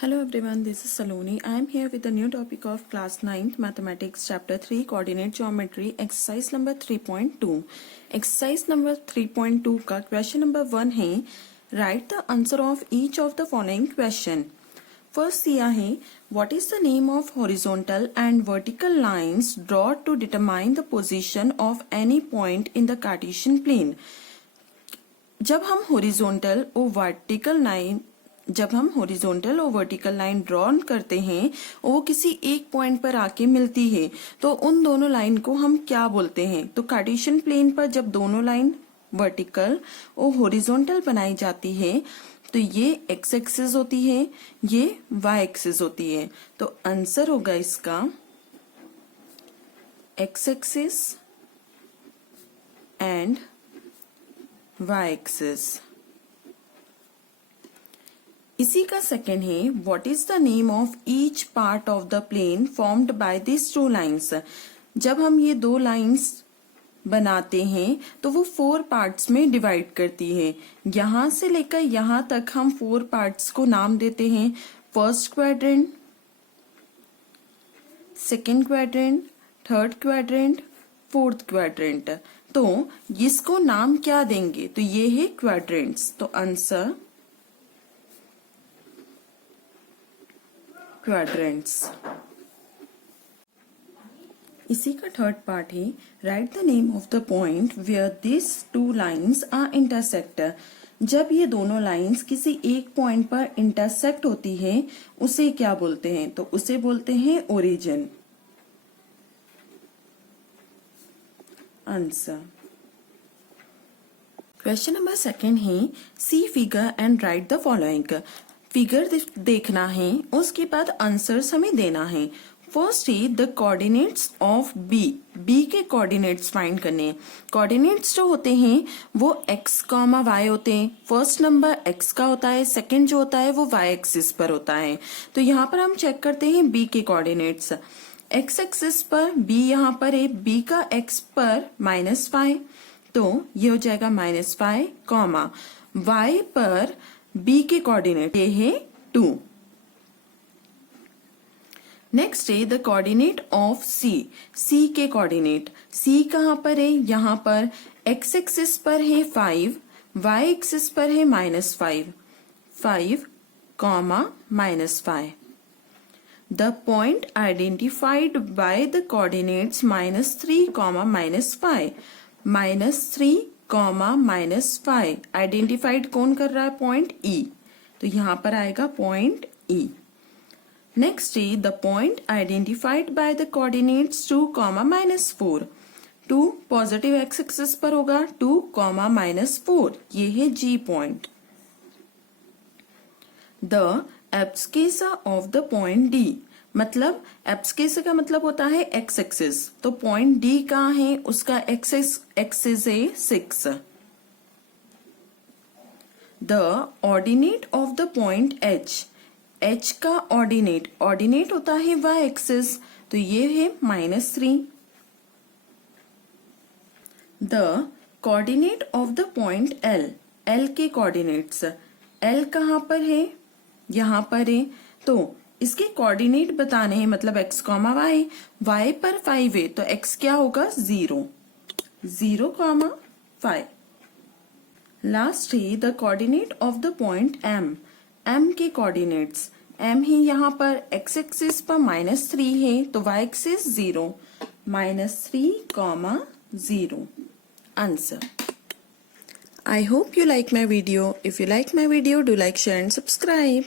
Hello everyone, this is Saloni. I am here with a new topic of class 9th mathematics chapter 3 coordinate geometry exercise number 3.2. Exercise number 3.2 का question number 1 है write the answer of each of the following question. First दिया है what is the name of horizontal and vertical lines drawn to determine the position of any point in the Cartesian plane. जब हम horizontal और vertical line draw करते हैं और वो किसी एक पॉइंट पर आके मिलती है तो उन दोनों लाइन को हम क्या बोलते हैं. तो कार्टेशियन प्लेन पर जब दोनों लाइन वर्टिकल और हॉरिजॉन्टल बनाई जाती है तो ये एक्स एक्सिस होती है, ये वाई एक्सिस होती है. तो आंसर होगा इसका X axis and Y axis. इसी का सेकेंड है what is the name of each part of the plane formed by this two lines. जब हम ये दो लाइंस बनाते हैं तो वो 4 पार्ट्स में डिवाइड करती है. यहां से लेकर यहां तक हम 4 पार्ट्स को नाम देते हैं. First quadrant, second quadrant, third quadrant, fourth quadrant. तो इसको नाम क्या देंगे? तो ये है क्वाड्रेंट्स. तो आंसर क्वाड्रेंट्स. इसी का थर्ड पार्ट है right the name of the point where this two lines are intersect. जब ये दोनों लाइंस किसी एक पॉइंट पर इंटरसेक्ट होती है उसे क्या बोलते हैं? तो उसे बोलते हैं origin. Answer. Question number second है see figure and write the following. Figure देखना है, उसके बाद आंसर्स हमें देना है. फर्स्ट है the coordinates of B. B के कोऑर्डिनेट्स फाइंड करने. कोऑर्डिनेट्स जो होते हैं वो एक्स कॉमा वाई होते हैं. फर्स्ट नंबर एक्स का होता है, सेकंड जो होता है वो वाई एक्सिस पर होता है. तो यहाँ पर हम चेक करते हैं बी के कोऑर्डिनेट्स. एक्स एक्सिस पर बी यहाँ पर है, बी का एक्स पर -5 तो ये हो जाएगा -5 कॉमा वाई पर बी के कोऑर्डिनेट ये है 2. नेक्स्ट है द कोऑर्डिनेट ऑफ सी. सी के कोऑर्डिनेट. सी कहां पर है? यहां पर एक्स एक्सिस पर है 5, वाई एक्सिस पर है -5, 5 comma -5. The point identified by the coordinates -3 comma -5. -3 comma -5 identified कौन कर रहा है? Point E. तो यहां पर आएगा पॉइंट ई. नेक्स्ट है the point identified by the coordinates 2 comma -4. 2 positive X axis पर होगा, 2 कॉमा -4 ये है G point. The abscissa of the point D. मतलब एब्सकेसा का मतलब होता है एक्स एक्सिस. तो पॉइंट डी कहाँ है? उसका एक्सिस है 6. The ordinate of the point H. H का ऑर्डिनेट होता है वाई एक्सिस. तो ये है -3. The coordinate of the point L. L के कोऑर्डिनेट्स. एल कहाँ पर है? यहां पर है. तो इसके कोऑर्डिनेट बताने हैं, मतलब x कॉमा वाई. वाई पर 5 है तो x क्या होगा? 0 कॉमा 5. लास्ट है the coordinate of the point m. m के कोऑर्डिनेट्स. m ही यहाँ पर x एक्सिस पर -3 है तो y axis 0, -3 comma 0. Answer. I hope you like my video. If you like my video, do like, share and subscribe.